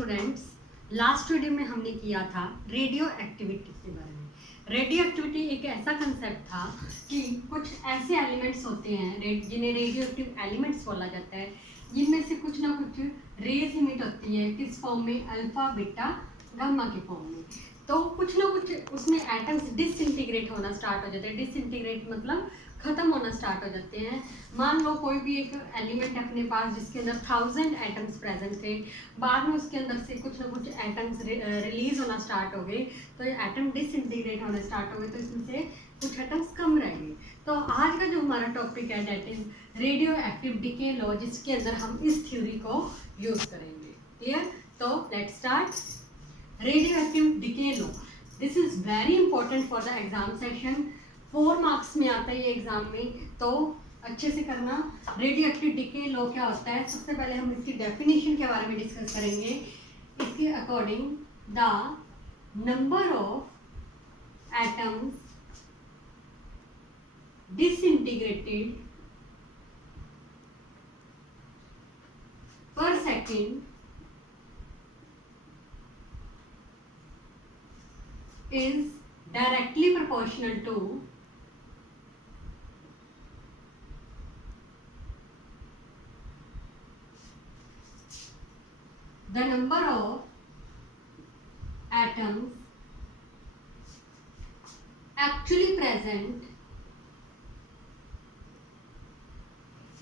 Students, last video में हमने किया था रेडियो एक्टिविटी के बारे में। रेडियो एक्टिविटी एक ऐसा कंसेप्ट था कि कुछ ऐसे एलिमेंट्स होते हैं जिन्हें रेडियो एक्टिव एलिमेंट्स बोला जाता है, जिनमें से कुछ ना कुछ रेज इमिट होती है। किस फॉर्म में? अल्फा बीटा गामा के फॉर्म में। तो कुछ ना कुछ उसमें एटम्स डिसइंटीग्रेट होना स्टार्ट हो जाते हैं। डिसइंटीग्रेट मतलब खत्म होना स्टार्ट हो जाते हैं। मान लो कोई भी एक एलिमेंट अपने पास जिसके अंदर 1000 एटम्स प्रेजेंट थे, बाद में उसके अंदर से कुछ ना कुछ एटम्स रिलीज होना स्टार्ट हो गए, तो ये एटम डिसइंटीग्रेट होना स्टार्ट हो गए, तो इसमें से कुछ एटम्स कम रह गए। तो आज का जो हमारा टॉपिक है that is radio active decay law, जिसके अंदर हम इस थ्योरी को यूज करेंगे। क्लियर? तो let's start. Radio active decay law, this is very important for the exam session. 4 marks में आता है ये एग्जाम में, तो अच्छे से करना। रेडियो एक्टिव डिके लॉ क्या होता है? सबसे पहले हम इसकी डेफिनेशन के बारे में डिस्कस करेंगे। इसके according the number of atoms disintegrated per second is directly proportional to the number of atoms actually present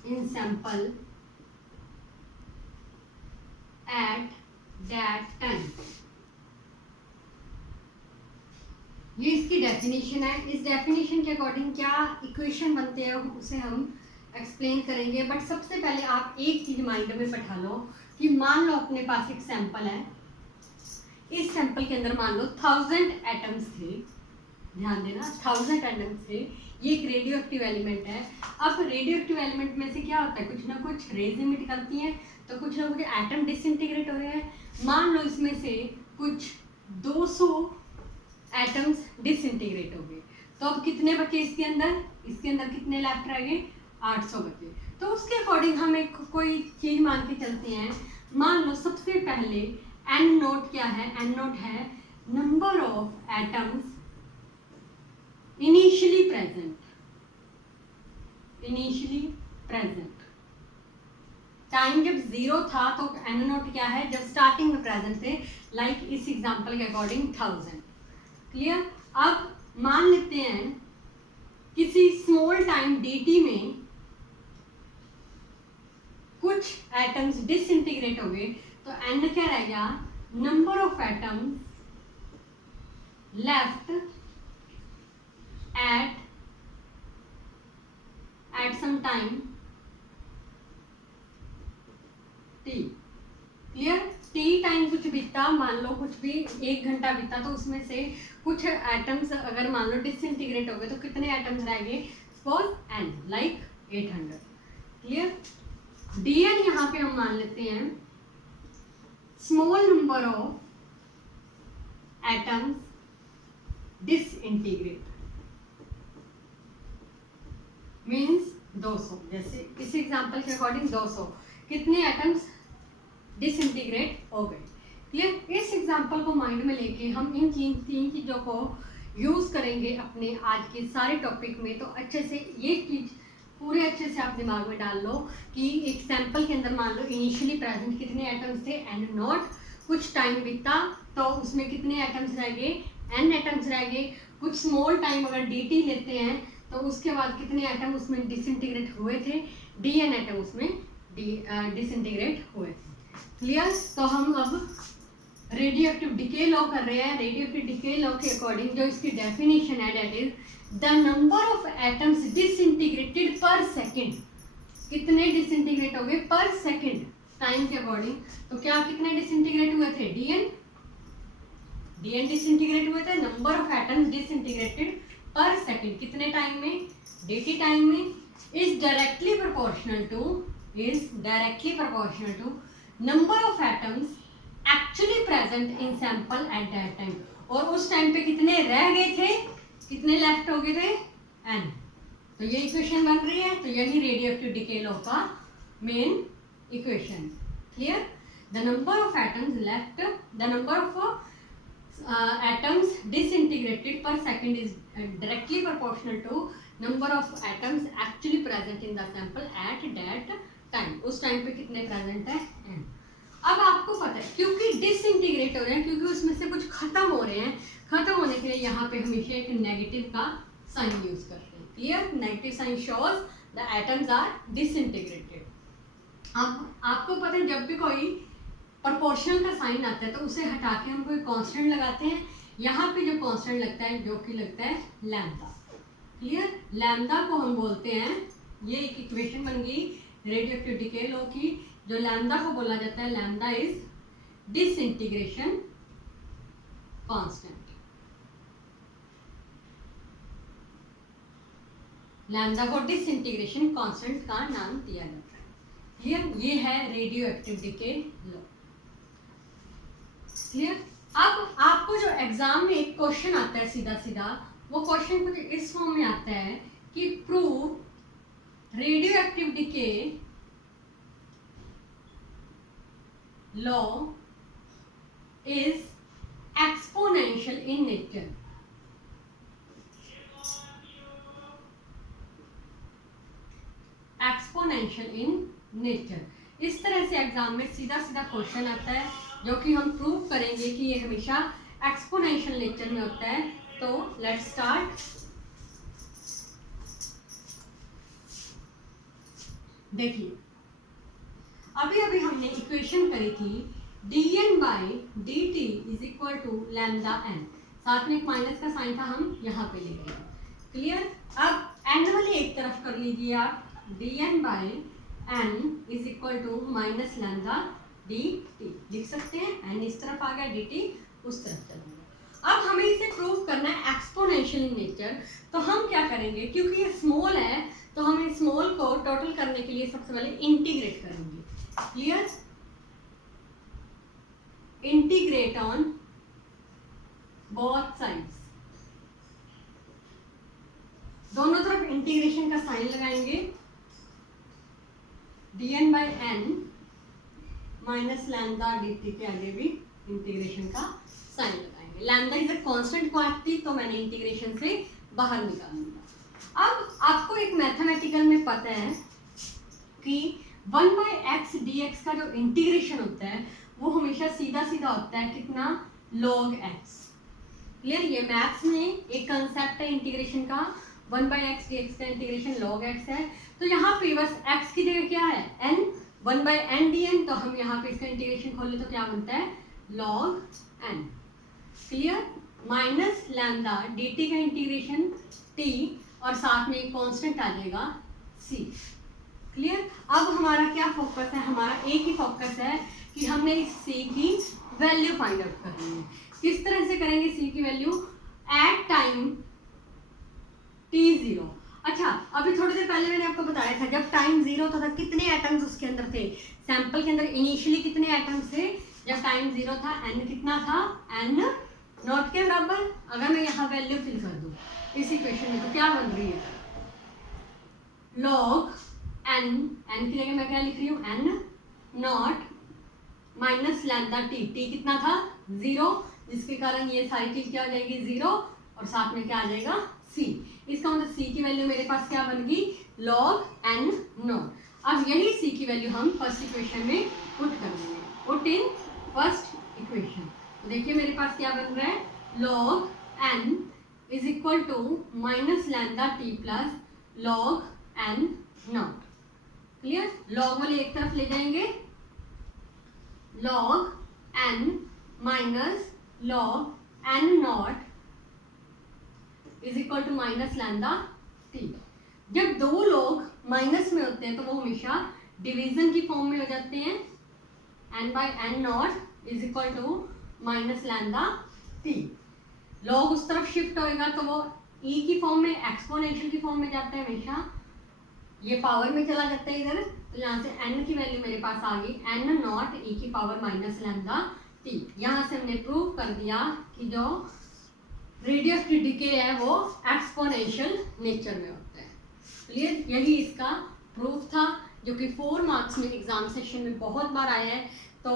in sample at that time। ये इसकी डेफिनेशन है। इस डेफिनेशन के अकॉर्डिंग क्या इक्वेशन बनते हैं उसे हम एक्सप्लेन करेंगे। बट सबसे पहले आप एक चीज माइंड में बैठा लो कि मान लो अपने पास एक सैंपल है। इस सैंपल के अंदर मान लो 1000 एटम्स थे। ध्यान देना, 1000 एटम्स थे। ये एक रेडियो एक्टिव एलिमेंट है। अब रेडियो एक्टिव एलिमेंट में से क्या होता है? कुछ ना कुछ रेज इमिट करती हैं, तो कुछ ना कुछ एटम डिसइंटीग्रेट हो रहे हैं। मान लो इसमें से कुछ 200 एटम्स डिसइंटीग्रेट हो गए, तो अब कितने बचे इसके अंदर? इसके अंदर कितने लेफ्ट रह गए? 800 बचे। तो उसके अकॉर्डिंग हम एक कोई चीज मान के चलते हैं। मान लो सबसे पहले एन नोट क्या है? एन नोट है number of atoms initially present. Time जब 0 था तो एन नोट क्या है? जब स्टार्टिंग में प्रेजेंट थे, लाइक इस एग्जांपल के अकॉर्डिंग 1000। क्लियर? अब मान लेते हैं किसी स्मॉल टाइम dt में कुछ एटम्स डिसइंटीग्रेट हो गए, तो n क्या रह गया? Number of atoms left at some time t। Clear? T time कुछ बीता, मान लो कुछ भी 1 घंटा बीता, तो उसमें से कुछ एटम्स अगर मान लो डिसइंटीग्रेट हो गए, तो कितने एटम्स रह गए? Suppose n like 800। Clear? dn यहाँ पे हम मान लेते हैं small number of atoms disintegrate means 200। जैसे इस एग्जांपल के अकॉर्डिंग 200 कितने एटम्स डिसइंटीग्रेट हो गए। क्लियर? इस एग्जांपल को माइंड में लेके हम इन 3 चीज़ों को यूज़ करेंगे अपने आज के सारे टॉपिक में। तो अच्छे से ये चीज़ पूरे अच्छे से आप दिमाग में डाल लो कि एक सैंपल के अंदर मान लो इनिशियली प्रेजेंट कितने एटम्स थे? N naught. कुछ टाइम बीता तो उसमें कितने एटम्स रह गए? एन एटम्स रह गए। कुछ स्मॉल टाइम अगर dt लेते हैं तो उसके बाद कितने एटम उसमें डिसइंटीग्रेट हुए थे? dn एटम उसमें डिसइंटीग्रेट हुए थे। क्लियर? तो हम अब रेडियो एक्टिव डिके लॉ कर रहे हैं। रेडियो एक्टिव डिके लॉ के अकॉर्डिंग जो इसकी डेफिनेशन है that is the number of atoms disintegrated per second. कितने डिसइंटीग्रेट हो गए पर सेकेंड टाइम के अकॉर्डिंग? तो क्या कितने डिसइंटीग्रेट हुए थे? dn डिसइंटीग्रेट हुए थे। Number of atoms disintegrated per second कितने टाइम में? dt टाइम में। Is directly proportional to number of atoms actually present in sample at that time. और उस टाइम पे कितने रह गए थे? कितने लेफ्ट हो गए थे? n। तो ये इक्वेशन बन रही है। तो यही रेडियो एक्टिव डिके लॉ का main equation. Clear? The number of atoms left, the number of atoms disintegrated per second is directly proportional to number of atoms actually present in the sample at that time. उस time पे कितने present है n. अब आपको पता है क्योंकि disintegrate हो रहे हैं, क्योंकि उसमें से कुछ खत्म हो रहे हैं, खत्म होने के लिए यहाँ पे हमेशा एक नेगेटिव का साइन यूज करते हैं. Clear? Negative sign shows the atoms are disintegrated. अब आपको पता है जब भी कोई प्रोपोर्शनल का साइन आता है तो उसे हटा के हम कोई कांस्टेंट लगाते हैं. यहाँ पे जो कांस्टेंट लगता है जो कि लगता है लैम्डा. क्लियर? लैम्डा को हम बोलते हैं, ये एक इक्वेशन बन गई रेडियोएक्टिविटी के लॉ की. जो लैम्डा को बोला जाता है, lambda is disintegration constant. Lambda को डिसइंटीग्रेशन कांस्टेंट का नाम दिया जाता है. क्लियर? ये है रेडियोएक्टिविटी के लॉ. क्लियर? अब आपको जो एग्जाम में एक क्वेश्चन आता है सीधा सीधा, वो क्वेश्चन कुछ इस फॉर्म में आता है कि प्रूव रेडियोएक्टिविटी के law is exponential in nature. Exponential in nature. इस तरह से एग्जाम में सीधा सीधा क्वेश्चन आता है जो कि हम प्रूव करेंगे कि ये हमेशा एक्सपोनेंशियल नेचर में होता है. तो लेट्स स्टार्ट. देखिए अभी अभी हमने इक्वेशन करी थी dn by dt is equal to lambda n. साथ में एक माइनस का साइन था, हम यहाँ पे ले गए. क्लियर? अब n वाले एक तरफ कर लीजिए आप. dn by n is equal to minus lambda dt लिख सकते हैं. n इस तरफ आ गया, dt उस तरफ चल गया. अब हमें इसे प्रूव करना है एक्सपोनेंशियल इन नेचर. तो हम क्या करेंगे, क्योंकि ये स्मॉल है तो हम इस स्मॉल को टोटल करने के लिए सबसे पहले इंटीग्रेट करेंगे. Clear? Integrate on both sides. दोनों तरफ इंटीग्रेशन का साइन लगाएंगे. dn by n minus lambda dt के आगे भी इंटीग्रेशन का साइन लगाएंगे. Lambda is a constant quantity तो मैंने इंटीग्रेशन से बाहर निकाल दिया. अब आपको एक मैथमेटिकल में पता है कि 1 बाई एक्स डी एक्स का जो इंटीग्रेशन होता है वो हमेशा सीधा सीधा होता है कितना, log x. क्लियर? ये मैथ्स में एक कंसेप्ट है इंटीग्रेशन का. 1 बाई एक्स डी एक्स का इंटीग्रेशन log x है. तो यहाँ पे बस x की जगह क्या है, n. 1 by N D N. तो हम यहाँ पे इसका इंटीग्रेशन खोले तो क्या बनता है, log n. Clear? Minus lambda D T का इंटीग्रेशन t और साथ में एक कॉन्स्टेंट आ जाएगा c. क्लियर? अब हमारा क्या फोकस है, हमारा एक ही फोकस है कि हमने इस c की वैल्यू फाइंड आउट करनी है. किस तरह से करेंगे c की वैल्यू, एट टाइम t0. अच्छा, अभी थोड़ी देर पहले मैंने आपको बताया था जब टाइम 0 होता था कितने एटम्स उसके अंदर थे, सैंपल के अंदर इनिशियली कितने एटम्स थे जब टाइम 0 था, n कितना था, n नॉट के बराबर. अगर मैं यहाँ वैल्यू फिल कर दूँ इस इक्वेशन में तो क्या बन रही है, log n. n की जगह मैं क्या लिख रही हूँ, n not minus lambda t. t कितना था, 0, जिसके कारण ये सारी चीज क्या हो जाएगी, 0 और साथ में क्या आ जाएगा, c. इसका मतलब c की वैल्यू मेरे पास क्या बन गई, log n नॉट. अब यही c की वैल्यू हम फर्स्ट इक्वेशन में पुट कर देंगे. Put in first equation. तो देखिए मेरे पास क्या बन रहा है, log n is equal to minus lambda t plus log n naught. Clear? log वाले एक तरफ ले जाएंगे, log n minus log n naught is equal to minus lambda t. जब दो लोग माइनस में होते हैं तो वो हमेशा डिवीजन की फॉर्म में हो जाते हैं. n by n naught is equal to minus lambda t. Log उस तरफ शिफ्ट होएगा तो वो e की फॉर्म में, एक्सपोनेंशियल की फॉर्म में जाता है हमेशा. ये पावर में चला जाता है इधर. तो यहाँ से n की वैल्यू मेरे पास आ गई, n नॉट e की पावर माइनस लैम्डा t. यहाँ से हमने प्रूव कर दिया कि जो रेडियोएक्टिव डिके है वो एक्सपोनेंशियल नेचर में होता है. क्लियर? यही इसका प्रूफ था. जो कि 4 मार्क्स में एग्जाम सेशन में बहुत बार आया है, तो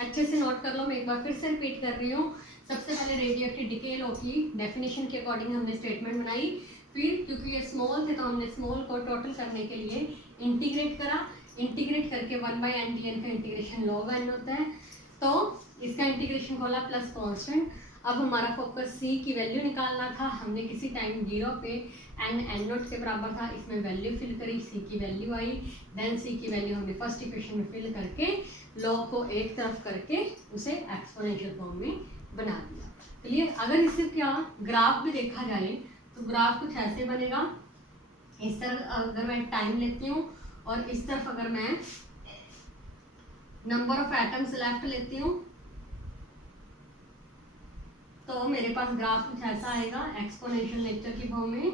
अच्छे से नोट कर लो। मैं एक बार फिर से रिपीट कर रही हूँ। सबसे पहले रेडियो एक्टिव डिके लॉ की डेफिनेशन के अकॉर्डिंग हमने स्टेटमेंट बनाई, फिर क्योंकि ये स्मॉल थे तो हमने स्मॉल को टोटल करने के लिए इंटीग्रेट करा, इंटीग्रेट करके 1/n का इंटीग्रेशन log n होता है, तो इसका इंटीग्रेशन खोला प्लस कांस्टेंट। अब हमारा फोकस c की वैल्यू निकालना था। हमने किसी टाइम 0 पे n नोट के बराबर था, इसमें वैल्यू फिल करी, c की वैल्यू आई, देन c की वैल्यू हमने फर्स्ट इक्वेशन में फिल करके log को एक तरफ करके उसे एक्सपोनेंशियल फॉर्म में बना दिया। क्लियर? अगर इसे क्या ग्राफ भी देखा जाए तो ग्राफ कुछ ऐसे बनेगा। इस तरफ अगर मैं टाइम लेती हूँ और इस तरफ अगर मैं नंबर ऑफ एटम्स लेफ्ट लेती हूँ तो मेरे पास ग्राफ कुछ ऐसा आएगा एक्सपोनेंशियल नेचर की फॉर्म में।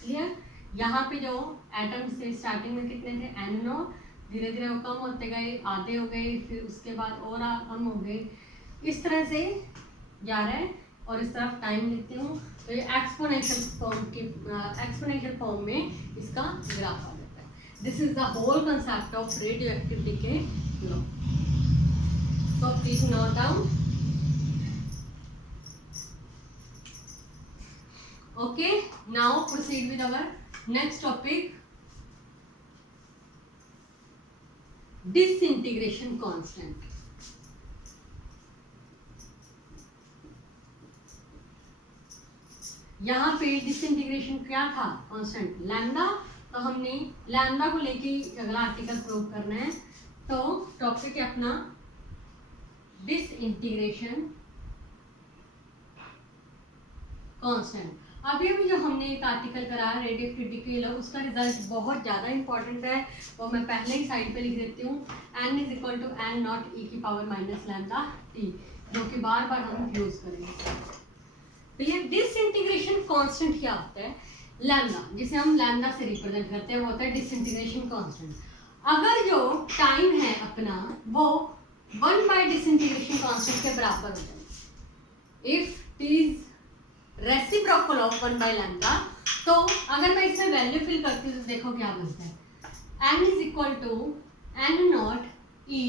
क्लियर? यहाँ पे जो एटम्स थे स्टार्टिंग में कितने थे, n नॉट, धीरे धीरे वो कम होते गए, आधे हो गए, फिर उसके बाद और कम हो गए, इस तरह से जा रहा है। और इस तरफ टाइम लेती हूँ तो ये एक्सपोनेंशियल फॉर्म में इसका ग्राफ आ जाता है। This is the whole concept of radioactive decay law. So please note down. Okay, now proceed with our next topic, disintegration constant. यहाँ पे डिसइंटीग्रेशन क्या था, कांस्टेंट लैम्डा। तो हमने लैम्डा को लेके अगला आर्टिकल प्रूव करना है। तो टॉपिक है अपना डिसइंटीग्रेशन कांस्टेंट। अभी अभी जो हमने एक आर्टिकल करा रेडियो एक्टिव डिके लॉ, उसका रिजल्ट बहुत ज़्यादा इंपॉर्टेंट है और मैं पहले ही साइड पे लिख देती हूँ, n = n नॉट e की पावर माइनस लैम्डा t, जो कि बार बार हम यूज करेंगे। तो ये डिसइंटीग्रेशन कांस्टेंट क्या होता है, लैम्डा, जिसे हम लैम्डा से रिप्रेजेंट करते हैं, वो होता है डिसइंटीग्रेशन कांस्टेंट। अगर जो टाइम है अपना वो 1 डिसइंटीग्रेशन कांस्टेंट के बराबर हो जाए, if it is reciprocal of 1 lambda, तो अगर मैं इसमें वैल्यू फिल करती हूँ तो देखो क्या बनता है, n = n not e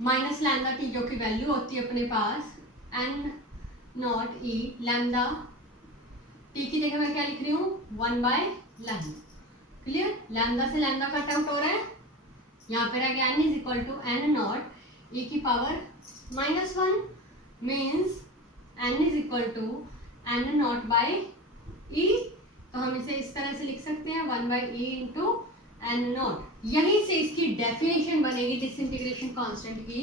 minus lambda T, जो कि वैल्यू होती है अपने पास n not e lambda T की जगह मैं क्या लिख रही हूँ 1 लैम्डा। क्लियर? लैम्डा से लैम्डा कट आउट हो रहा है, यहाँ पे रह गया n = n नॉट e की power -1 means n = n not by e। तो हम इसे इस तरह से लिख सकते हैं 1/e × n नॉट। यहीं से इसकी डेफिनेशन बनेगी डिसइंटीग्रेशन कांस्टेंट की।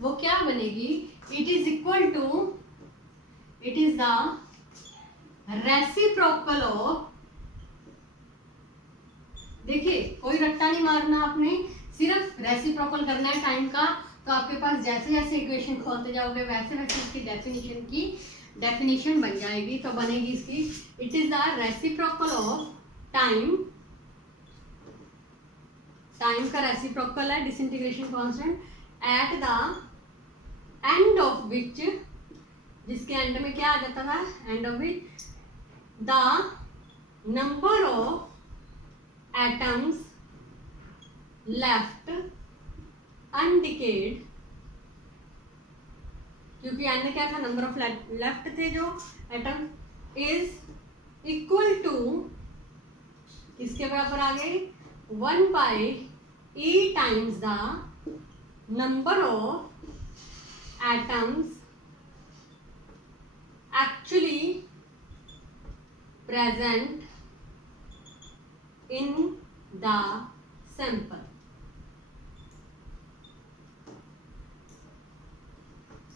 वो क्या बनेगी, it is the reciprocal of, देखिए कोई रट्टा नहीं मारना, आपने सिर्फ रेसिप्रोकल करना है टाइम का। तो आपके पास जैसे जैसे इक्वेशन खोलते जाओगे वैसे वैसे इसकी डेफिनेशन बन जाएगी। तो बनेगी इसकी, it is the reciprocal of time, time का रेसिप्रोकल है disintegration constant, at the end of which, जिसके एंड में क्या आ जाता था, end of which the number of atoms left undecayed, क्योंकि n क्या था, नंबर ऑफ लेफ्ट थे जो एटम, इज इक्वल टू, किसके बराबर आ गए, 1/e times the number of atoms actually present in the sample.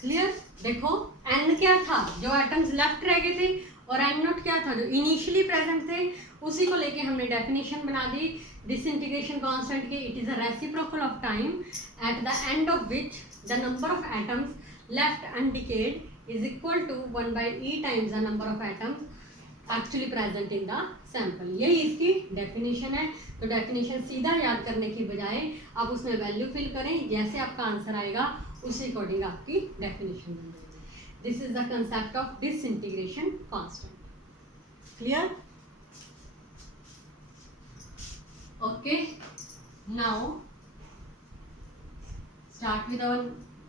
Clear? देखो n क्या था, जो एटम्स लेफ्ट रह गए थे, और n नॉट क्या था, जो इनिशियली प्रेजेंट थे, उसी को लेके हमने डेफिनेशन बना दी डिसइंटीग्रेशन कांस्टेंट की। It is a reciprocal of time at the end of which the number of atoms left undecayed is equal to 1/e times the number of atoms actually present in the sample. यही इसकी definition है। तो definition सीधा याद करने की बजाय आप उसमें वैल्यू फिल करें, जैसे आपका आंसर आएगा उसी अकॉर्डिंग आपकी डेफिनेशन बन जाएगी। This is the concept of disintegration constant. Clear? Okay, now start with our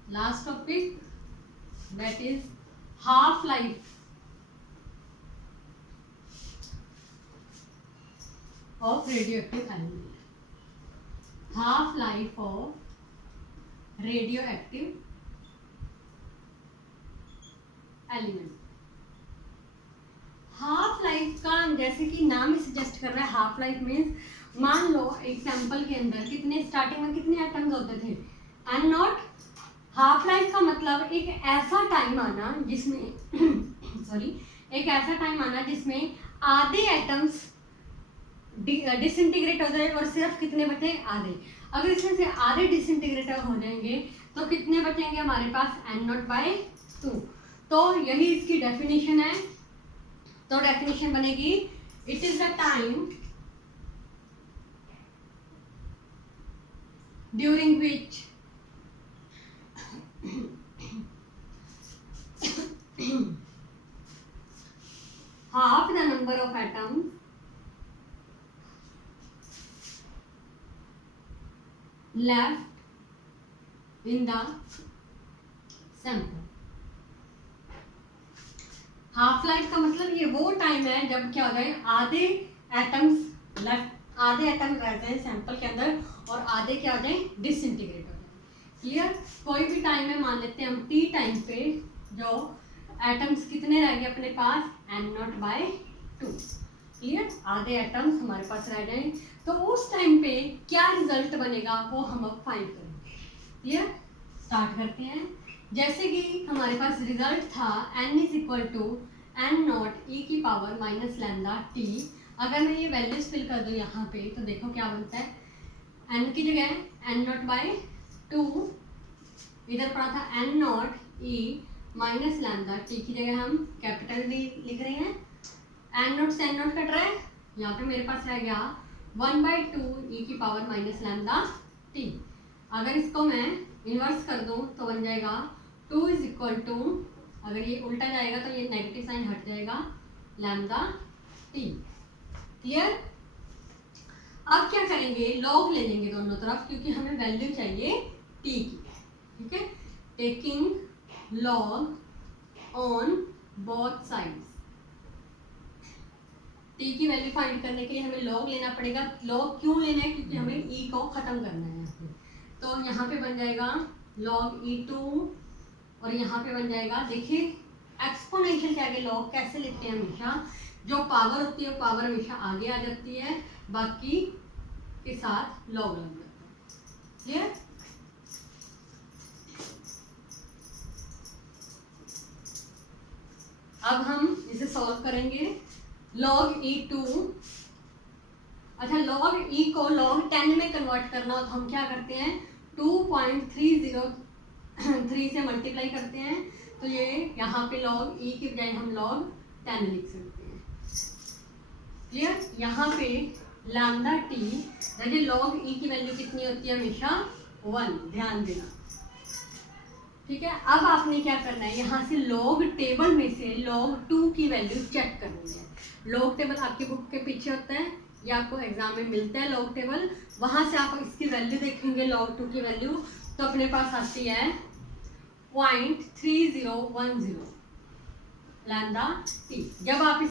last topic, that is half life of radioactive element. Half life of radioactive element. Half life का जैसे कि नाम ही suggest कर रहा है, half life means मान लो एक sample के अंदर कितने स्टार्टिंग में कितने एटम्स होते थे, एंड नॉट. हाफ लाइफ का मतलब एक ऐसा टाइम आना जिसमें सॉरी एक ऐसा टाइम आना जिसमें आधे एटम्स डिसइंटीग्रेट हो जाए और सिर्फ कितने बचे, आधे. अगर इसमें से आधे डिसइंटीग्रेट हो जाएंगे तो कितने बचेंगे हमारे पास, n0/2. तो यही इसकी डेफिनेशन है. तो डेफिनेशन बनेगी, it is the time during which half the number of atoms left in the sample. Half life का मतलब ये वो टाइम है जब क्या हो जाए, आधे एटम्स लेफ्ट, आधे एटम्स रह जाए सैंपल के अंदर और आधे क्या हो जाए, डिसइंटीग्रेट हो जाए. क्लियर. कोई भी टाइम है, मान लेते हैं हम टी टाइम पे, जो एटम्स कितने रह गए अपने पास, n0/2. क्लियर. आधे एटम्स हमारे पास रह जाए, तो उस टाइम पे क्या रिजल्ट बनेगा वो हम अब फाइंड करेंगे. क्लियर. स्टार्ट करते हैं. जैसे कि हमारे पास रिजल्ट था n is equal to n0e⁻⁻λt. अगर मैं ये वैल्यूज फिल कर दूँ यहाँ पे तो देखो क्या बनता है. n की जगह n0/2, इधर पड़ा था n0e⁻λt की जगह हम कैपिटल डी लिख रहे हैं. n0 से n0 कट रहा है, यहाँ पे मेरे पास रह गया 1/2e⁻⁻λt. अगर इसको मैं इन्वर्स कर दूँ तो बन जाएगा 2 इज इक्वल टू, अगर ये उल्टा जाएगा तो ये नेगेटिव साइन हट जाएगा, λ/t. क्लियर. अब क्या करेंगे, लॉग ले लेंगे दोनों तरफ क्योंकि हमें वैल्यू चाहिए t की. ठीक है. Taking log on both sides. t की वैल्यू फाइंड करने के लिए हमें लॉग लेना पड़ेगा. लॉग क्यों लेना है, क्योंकि हमें e को खत्म करना है यहाँ पे. तो यहाँ पे बन जाएगा log e2 और यहाँ पे बन जाएगा, देखिए एक्सपोनेंशियल के आगे लॉग कैसे लिखते हैं, हमेशा जो पावर होती है वो पावर हमेशा आगे आ जाती है, बाकी के साथ लॉग लग जाता है. क्लियर. अब हम इसे सॉल्व करेंगे. log e2, अच्छा log e को log 10 में कन्वर्ट करना हो तो हम क्या करते हैं, 2.303 से मल्टीप्लाई करते हैं, तो ये यहाँ पे log e की बजाय हम log 10 लिख सकते हैं. क्लियर. यहाँ पे λt, देखिए log e की वैल्यू कितनी होती है, हमेशा 1, ध्यान देना. ठीक है. अब आपने क्या करना है, यहाँ से log टेबल में से log 2 की वैल्यू चेक करनी है. log टेबल आपकी बुक के पीछे होता है, ये आपको एग्जाम में मिलता है log टेबल. वहाँ से आप इसकी वैल्यू देखेंगे, log 2 की वैल्यू, तो अपने पास आती है 0.3010 λt. जब आप